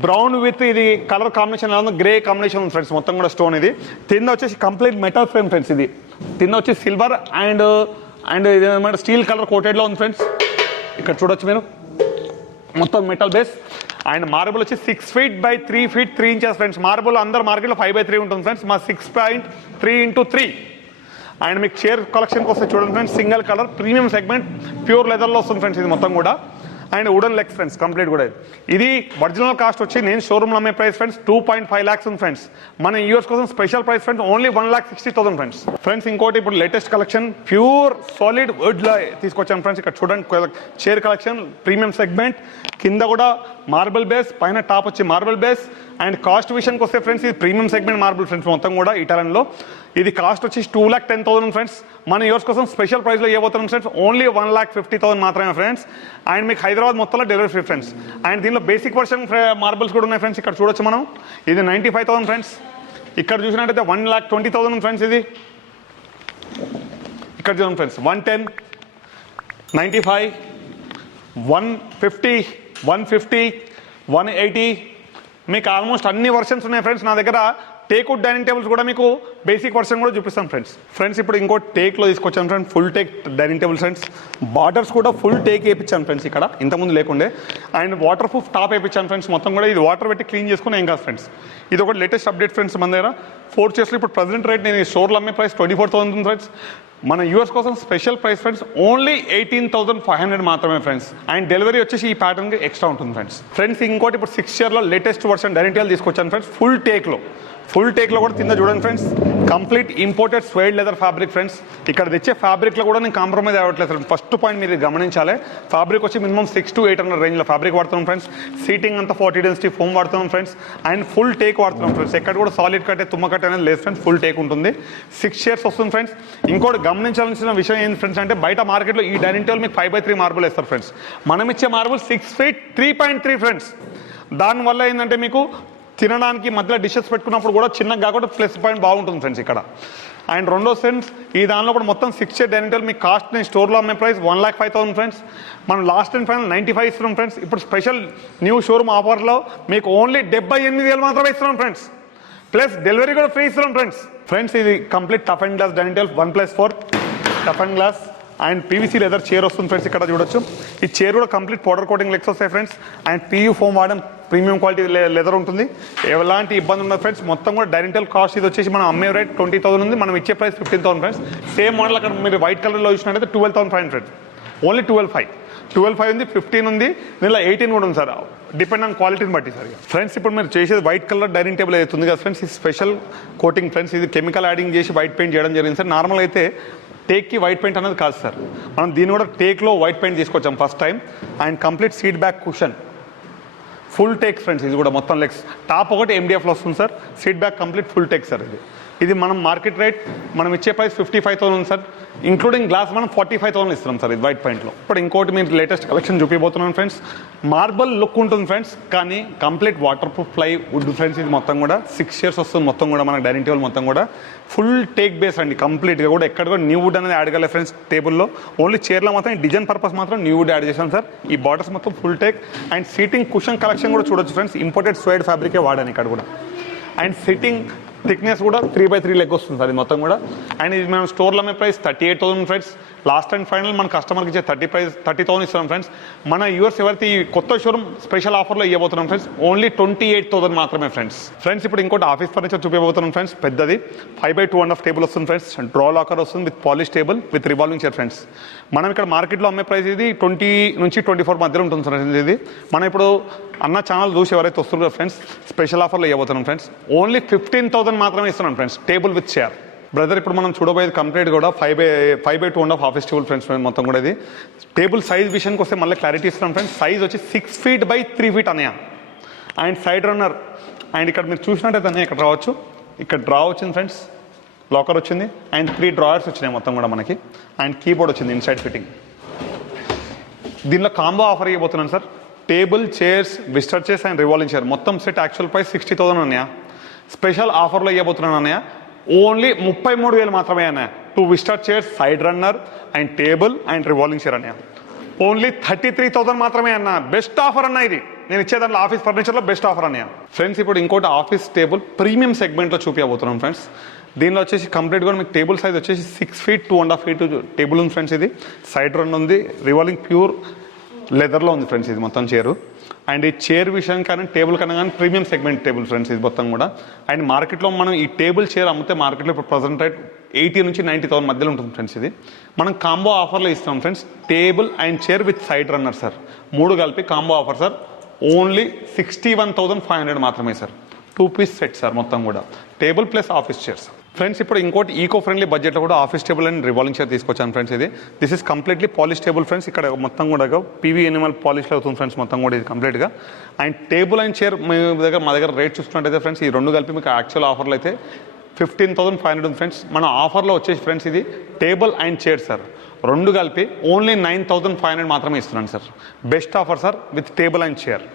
బ్రౌన్ విత్ ఇది కలర్ కాంబినేషన్ ఎలా ఉంది, గ్రే కాంబినేషన్ ఉంది ఫ్రెండ్స్ మొత్తం కూడా. స్టోన్ ఇది కింద వచ్చేసి కంప్లీట్ మెటల్ ఫ్రేమ్ ఫ్రెండ్స్. ఇది కింద వచ్చి సిల్వర్ అండ్ ఇది ఏమంటే స్టీల్ కలర్ కోటెడ్లో ఉంది ఫ్రెండ్స్. ఇక్కడ చూడొచ్చు మీరు, మొత్తం మెటల్ బేస్. అండ్ మార్బుల్ వచ్చి 6 feet by 3 feet 3 inches friends. Marble అందరు మార్కెట్లో 5x3 ఉంటుంది ఫ్రెండ్స్. మా 6.3 into 3. అండ్ మీకు చైర్ కలెక్షన్కి వస్తే చూడండి friends, single colour premium segment pure లెదర్లో వస్తుంది ఫ్రెండ్స్ ఇది మొత్తం కూడా. And wooden legs friends complete కూడా. ఇది ఒరిజినల్ కాస్ట్ వచ్చి నేను షోరూమ్లో అమ్మే ప్రైస్ ఫ్రెండ్స్ 2.5 lakhs ఉంది ఫ్రెండ్స్. మన యూఎస్ కోసం special price friends only 1,60,000 friends. ఇంకోటి ఇప్పుడు లేటెస్ట్ కలెక్షన్ ప్యూర్ సాలిడ్ వుడ్లో తీసుకొచ్చాను ఫ్రెండ్స్. ఇక్కడ చూడండి చైర్ కలెక్షన్ ప్రీమియం సెగ్మెంట్, కింద కూడా మార్బుల్ బేస్, పైన టాప్ వచ్చి మార్బుల్ బేస్. అండ్ కాస్ట్ విషయానికి వస్తే ఫ్రెండ్స్, ఇది ప్రీమియం సెగ్మెంట్ మార్బుల్ ఫ్రెండ్స్ మొత్తం కూడా ఇటాలియన్లో. ఇది కాస్ట్ వచ్చి 2,10,000 ఫ్రెండ్స్. మన యూఎస్ కోసం స్పెషల్ ప్రైస్లో ఇవ్వబోతున్నాం ఫ్రెండ్స్ ఓన్లీ 1,50,000 మాత్రమే ఫ్రెండ్స్. అండ్ మీకు హైదరాబాద్ మొత్తంలో డెలివరీ ఫ్రీ ఫ్రెండ్స్. అండ్ దీనిలో బేసిక్ వర్షన్ మార్బుల్స్ కూడా ఉన్నాయి ఫ్రెండ్స్. ఇక్కడ చూడొచ్చు మనం, ఇది 95,000 ఫ్రెండ్స్. ఇక్కడ చూసినట్టయితే 1,20,000 ఫ్రెండ్స్. ఇది ఇక్కడ చూడండి ఫ్రెండ్స్, 110, 95, 150, 150, 180. మీకు ఆల్మోస్ట్ అన్ని వర్షన్స్ ఉన్నాయి ఫ్రెండ్స్ నా దగ్గర. టేక్వుడ్ డైనింగ్ టేబుల్స్ కూడా మీకు బేసిక్ వర్షన్ కూడా చూపిస్తాం ఫ్రెండ్స్ ఇప్పుడు ఇంకో టేక్లో తీసుకొచ్చాను friends, full teak dining table friends. Borders కూడా ఫుల్ టేక్ వేయించాను ఫ్రెండ్స్, ఇక్కడ ఇంతకుముందు లేకుండే. అండ్ వాటర్ ప్రూఫ్ టాప్ వేయించాను ఫ్రెండ్స్. మొత్తం కూడా ఇది వాటర్ పెట్టి క్లీన్ చేసుకుని ఏం కాదు ఫ్రెండ్స్. ఇది ఒక లేటెస్ట్ అప్డేట్ ఫ్రెండ్స్ మన దగ్గర. 4 చైర్స్లో ఇప్పుడు ప్రజెంట్ రేట్ నేను ఈ స్టోర్లో అమ్మే ప్రైస్ 24,000 ఫ్రెండ్స్. మన యూఎస్ కోసం స్పెషల్ ప్రైస్ ఫ్రెండ్స్ ఓన్లీ 18,500 మాత్రమే ఫ్రెండ్స్. అండ్ డెలివరీ వచ్చేసి ఈ ప్యాటర్న్కి ఎక్స్ట్రా ఉంటుంది ఫ్రెండ్స్. ఇంకోటి ఇప్పుడు 6 చైర్లో లేటెస్ట్ వర్షన్ డైనింగ్ టేబుల్ తీసుకొచ్చాను ఫ్రెండ్స్. ఫుల్ టేక్లో కూడా కింద చూడండి friends, complete imported suede leather fabric friends. ఇక్కడ తెచ్చే ఫ్యాబ్రిక్లో కూడా నేను కాంప్రమైజ్ అవ్వట్లేదు ఫ్రెండ్స్. ఫస్ట్ పాయింట్ మీరు గమనించాలి, ఫ్యాబ్రిక్ వచ్చి మినిమం 600 to 800 రేంజ్లో ఫ్యాబ్రిక్ వాడుతున్నాం ఫ్రెండ్స్. సీటింగ్ అంతా 40 డెన్సిటీ ఫోమ్ వాడుతున్నాం ఫ్రెండ్స్. అండ్ ఫుల్ టేక్ వాడుతున్నాం ఫ్రెండ్స్. ఎక్కడ కూడా సాలిడ్ కట్టే తుమ్మ కట్టే అనేది లేదు ఫ్రెండ్స్, ఫుల్ టేక్ ఉంటుంది. 6 చైర్స్ వస్తుంది ఫ్రెండ్స్. ఇంకోటి గమనించాల్సిన విషయం ఏంటి ఫ్రెండ్స్ అంటే, బయట మార్కెట్లో ఈ డైనింగ్ టేబుల్ మీకు 5x3 మార్బుల్ వేస్తారు ఫ్రెండ్స్. మనం ఇచ్చే మార్బుల్ 6 feet 3.3 ఫ్రెండ్స్. దానివల్ల ఏంటంటే మీకు తినడానికి మధ్యలో డిషెస్ పెట్టుకున్నప్పుడు కూడా చిన్నగా కాకుండా ప్లస్ పాయింట్ బాగుంటుంది ఫ్రెండ్స్ ఇక్కడ. అండ్ రెండో ఫ్రెండ్స్, ఈ దానిలో కూడా మొత్తం 6 చైర్ డైనింగ్ టేబుల్ మీకు కాస్ట్ నేను స్టోర్లో అమ్మే ప్రైస్ 1,05,000 ఫ్రెండ్స్. మనం లాస్ట్ అండ్ ఫైనల్ 95 ఇస్తున్నాం ఫ్రెండ్స్. ఇప్పుడు స్పెషల్ న్యూ షోరూమ్ ఆఫర్లో మీకు ఓన్లీ 78,000 మాత్రమే ఇస్తున్నాం ఫ్రెండ్స్. ప్లస్ డెలివరీ కూడా ఫ్రీ ఇస్తున్నాం ఫ్రెండ్స్. ఇది complete tough and glass dining table 1+4 tough and glass and PVC leather chair వస్తుంది ఫ్రెండ్స్. ఇక్కడ చూడొచ్చు, ఈ చైర్ కూడా కంప్లీట్ పౌడర్ కోటింగ్ లెగ్స్ వస్తాయి ఫ్రెండ్స్. అండ్ పీయూ ఫోమ్ వాడడం ప్రీమియం క్వాలిటీ లెదర్ ఉంటుంది, ఎలాంటి ఇబ్బంది ఉండదు ఫ్రెండ్స్. మొత్తం కూడా డైనింగ్ టేబుల్ కాస్ట్ ఇది వచ్చేసి మనం అమ్మే రేట్ 20,000 ఉంది, మనం ఇచ్చే ప్రైస్ 15,000 ఫ్రెండ్స్. సేమ్ మోడల్ అక్కడ మీరు వైట్ కలర్లో చూసినట్టయితే 12,500 ఫ్రెండ్స్. ఓన్లీ 12,500 ఉంది, 15 ఉంది, దీనిలో 18 కూడా ఉంది సార్, డిపెండ్ ఆన్ క్వాలిటీని బట్టి సార్. ఫ్రెండ్స్ ఇప్పుడు మీరు చేసేది వైట్ కలర్ డైనింగ్ టేబుల్ అవుతుంది కదా ఫ్రెండ్స్, ఇది స్పెషల్ కోటింగ్ ఫ్రెండ్స్. ఇది కెమికల్ యాడింగ్ చేసి వైట్ పెయింట్ చేయడం జరిగింది సార్. నార్మల్ అయితే టేక్కి వైట్ పెయింట్ అనేది కాదు సార్, మనం దీన్ని కూడా టేక్లో వైట్ పెయింట్ తీసుకొచ్చాం first time. And complete seat back cushion full take friends. ఇది కూడా మొత్తం లెగ్స్ టాప్ ఒకటి MDFలో వస్తుంది sir, seat back complete full take sir. ఇది మనం మార్కెట్ రేట్ మనం ఇచ్చే ప్రైస్ 55,000 సార్, ఇంక్లూడింగ్ గ్లాస్ మనం 45,000 ఇస్తున్నాం సార్ ఇది వైట్ పెయింట్లో. ఇప్పుడు ఇంకోటి మీరు లేటెస్ట్ కలెక్షన్ చూపిపోతున్నాను ఫ్రెండ్స్. మార్బల్ లుక్ ఉంటుంది ఫ్రెండ్స్, కానీ complete waterproof plywood friends. ఇది మొత్తం కూడా 6 చైర్స్ వస్తుంది మొత్తం కూడా మన డైనింగ్ టేబుల్ మొత్తం కూడా ఫుల్ టేక్ బేస్ అండి. కంప్లీట్గా కూడా ఎక్కడ కూడా న్యూ వుడ్ అనేది యాడ్ కాలేదు ఫ్రెండ్స్ టేబుల్లో. ఓన్లీ చైర్లో మాత్రం డిజైన్ పర్పస్ మాత్రం న్యూ వుడ్ యాడ్ చేశాం సార్. ఈ బార్డర్స్ మొత్తం full teak. And seating cushion collection కూడా చూడొచ్చు ఫ్రెండ్స్, ఇంపోర్టెడ్ స్వేడ్ ఫ్యాబ్రికే వాడాను ఇక్కడ కూడా. అండ్ సిట్టింగ్ థిక్నెస్ కూడా 3x3 లెగ్ వస్తుంది సార్ ఇది మొత్తం కూడా. అండ్ ఇది మేము స్టోర్లో అమ్మే price 38,000 friends. Last and final మన కస్టమర్కి ఇచ్చే 30,000 ఇస్తున్నాం ఫ్రెండ్స్. మన యూఎస్ ఎవరైతే ఈ కొత్త షోరూమ్ స్పెషల్ ఆఫర్లో ఇవ్వబోతున్నాం ఫ్రెండ్స్, ఓన్లీ 28,000 మాత్రమే ఫ్రెండ్స్. ఇప్పుడు ఇంకోటి ఆఫీస్ ఫర్నిచర్ చూపించబోతున్నాం ఫ్రెండ్స్. పెద్దది 5x2.5 టేబుల్ వస్తుంది ఫ్రెండ్స్. డ్రా లాకర్ వస్తుంది with polish table with revolving chair friends. మనం ఇక్కడ మార్కెట్లో అమ్మే ప్రైస్ ఇది 20 నుంచి 24 మధ్యలో ఉంటుంది ఫ్రెండ్స్. ఇది మనం ఇప్పుడు అన్న ఛానల్ చూసి ఎవరైతే వస్తున్నారో ఫ్రెండ్స్, స్పెషల్ ఆఫర్లో ఇవ్వబోతున్నాం ఫ్రెండ్స్. ఓన్లీ 15,000 మాత్రమే ఇస్తున్నాం friends, table with chair. Brother ఇప్పుడు మనం చూడబోయేది కంప్లీట్ కూడా 5x2.5 ఆఫీస్ టేబుల్ ఫ్రెండ్స్ మొత్తం కూడా. ఇది టేబుల్ సైజ్ విషయానికి వస్తే మళ్ళీ క్లారిటీ ఇస్తున్నాం ఫ్రెండ్స్. సైజ్ వచ్చి 6 feet by 3 feet అన్నయ్య. And side runner. అండ్ ఇక్కడ మీరు చూసినట్టయితే అన్నయ్య ఇక్కడ రావచ్చు, ఇక్కడ డ్రా వచ్చింది ఫ్రెండ్స్, లాకర్ వచ్చింది. అండ్ 3 drawers వచ్చినాయి మొత్తం కూడా మనకి. అండ్ కీబోర్డ్ వచ్చింది ఇన్సైడ్ ఫిట్టింగ్. దీనిలో కాంబో ఆఫర్ ఇవ్వబోతున్నాను sir. Table, chairs, visitor chairs and revolving chair మొత్తం సెట్ యాక్చువల్ ప్రైస్ 60,000 అన్నయ్య. స్పెషల్ ఆఫర్లో ఇవ్వబోతున్నాను అన్నయ్య, ఓన్లీ 33,000 మాత్రమే అన్నయ్య. 2 visitor chairs, side runner and table and revolving chair అన్నయ్య. ఓన్లీ 33,000 మాత్రమే అన్న. బెస్ట్ ఆఫర్ అన్న ఇది, నేను ఇచ్చే దాంట్లో ఆఫీస్ ఫర్నిచర్లో బెస్ట్ ఆఫర్ అన్నయ్య. ఫ్రెండ్స్ ఇప్పుడు ఇంకోటి ఆఫీస్ టేబుల్ ప్రీమియం సెగ్మెంట్లో చూపించబోతున్నాం ఫ్రెండ్స్. దీనిలో వచ్చేసి కంప్లీట్ కూడా మీకు టేబుల్ సైజ్ వచ్చేసి 6 feet 2.5 feet టేబుల్ ఉంది ఫ్రెండ్స్. ఇది సైడ్ రన్ ఉంది, రివాల్వింగ్ ప్యూర్ లెదర్లో ఉంది ఫ్రెండ్స్ ఇది మొత్తం చైరు. అండ్ ఈ చైర్ విషయం కానీ టేబుల్ కన్నా కానీ ప్రీమియం సెగ్మెంట్ టేబుల్ ఫ్రెండ్స్ ఇది మొత్తం కూడా. అండ్ మార్కెట్లో మనం ఈ టేబుల్ చైర్ అమ్మితే మార్కెట్లో ఇప్పుడు ప్రజెంట్ రేట్ 80,000 నుంచి 90,000 మధ్యలో ఉంటుంది ఫ్రెండ్స్. ఇది మనం కాంబో ఆఫర్లో ఇస్తాం friends. Table and chair with side runner sir, 3 కలిపి కాంబో ఆఫర్ సార్. ఓన్లీ 61,500 మాత్రమే సార్. 2 piece సెట్ సార్ మొత్తం కూడా, table plus office chairs. Friends ఇప్పుడు ఇంకోటి ఈకో ఫ్రెండ్లీ బడ్జెట్లో కూడా office table and revolving chair తీసుకొచ్చాను friends. This is completely polish table friends. ఇక్కడ మొత్తం కూడా పీవీ ఎనిమల్ పాలిష్లో అవుతుంది ఫ్రెండ్స్ మొత్తం కూడా ఇది కంప్లీట్గా. అండ్ టేబుల్ అండ్ చైర్ మా దగ్గర రేట్ చూసుకున్నట్టయితే ఫ్రెండ్స్, ఈ 2 కలిపి మీకు యాక్చువల్ ఆఫర్లో అయితే 15,500 ఉంది ఫ్రెండ్స్. మన ఆఫర్లో వచ్చేసి ఫ్రెండ్స్ ఇది టేబుల్ అండ్ చైర్ సార్ 2 కలిపి ఓన్లీ 9,500 మాత్రమే ఇస్తున్నాను sir. Best offer sir with table and chair.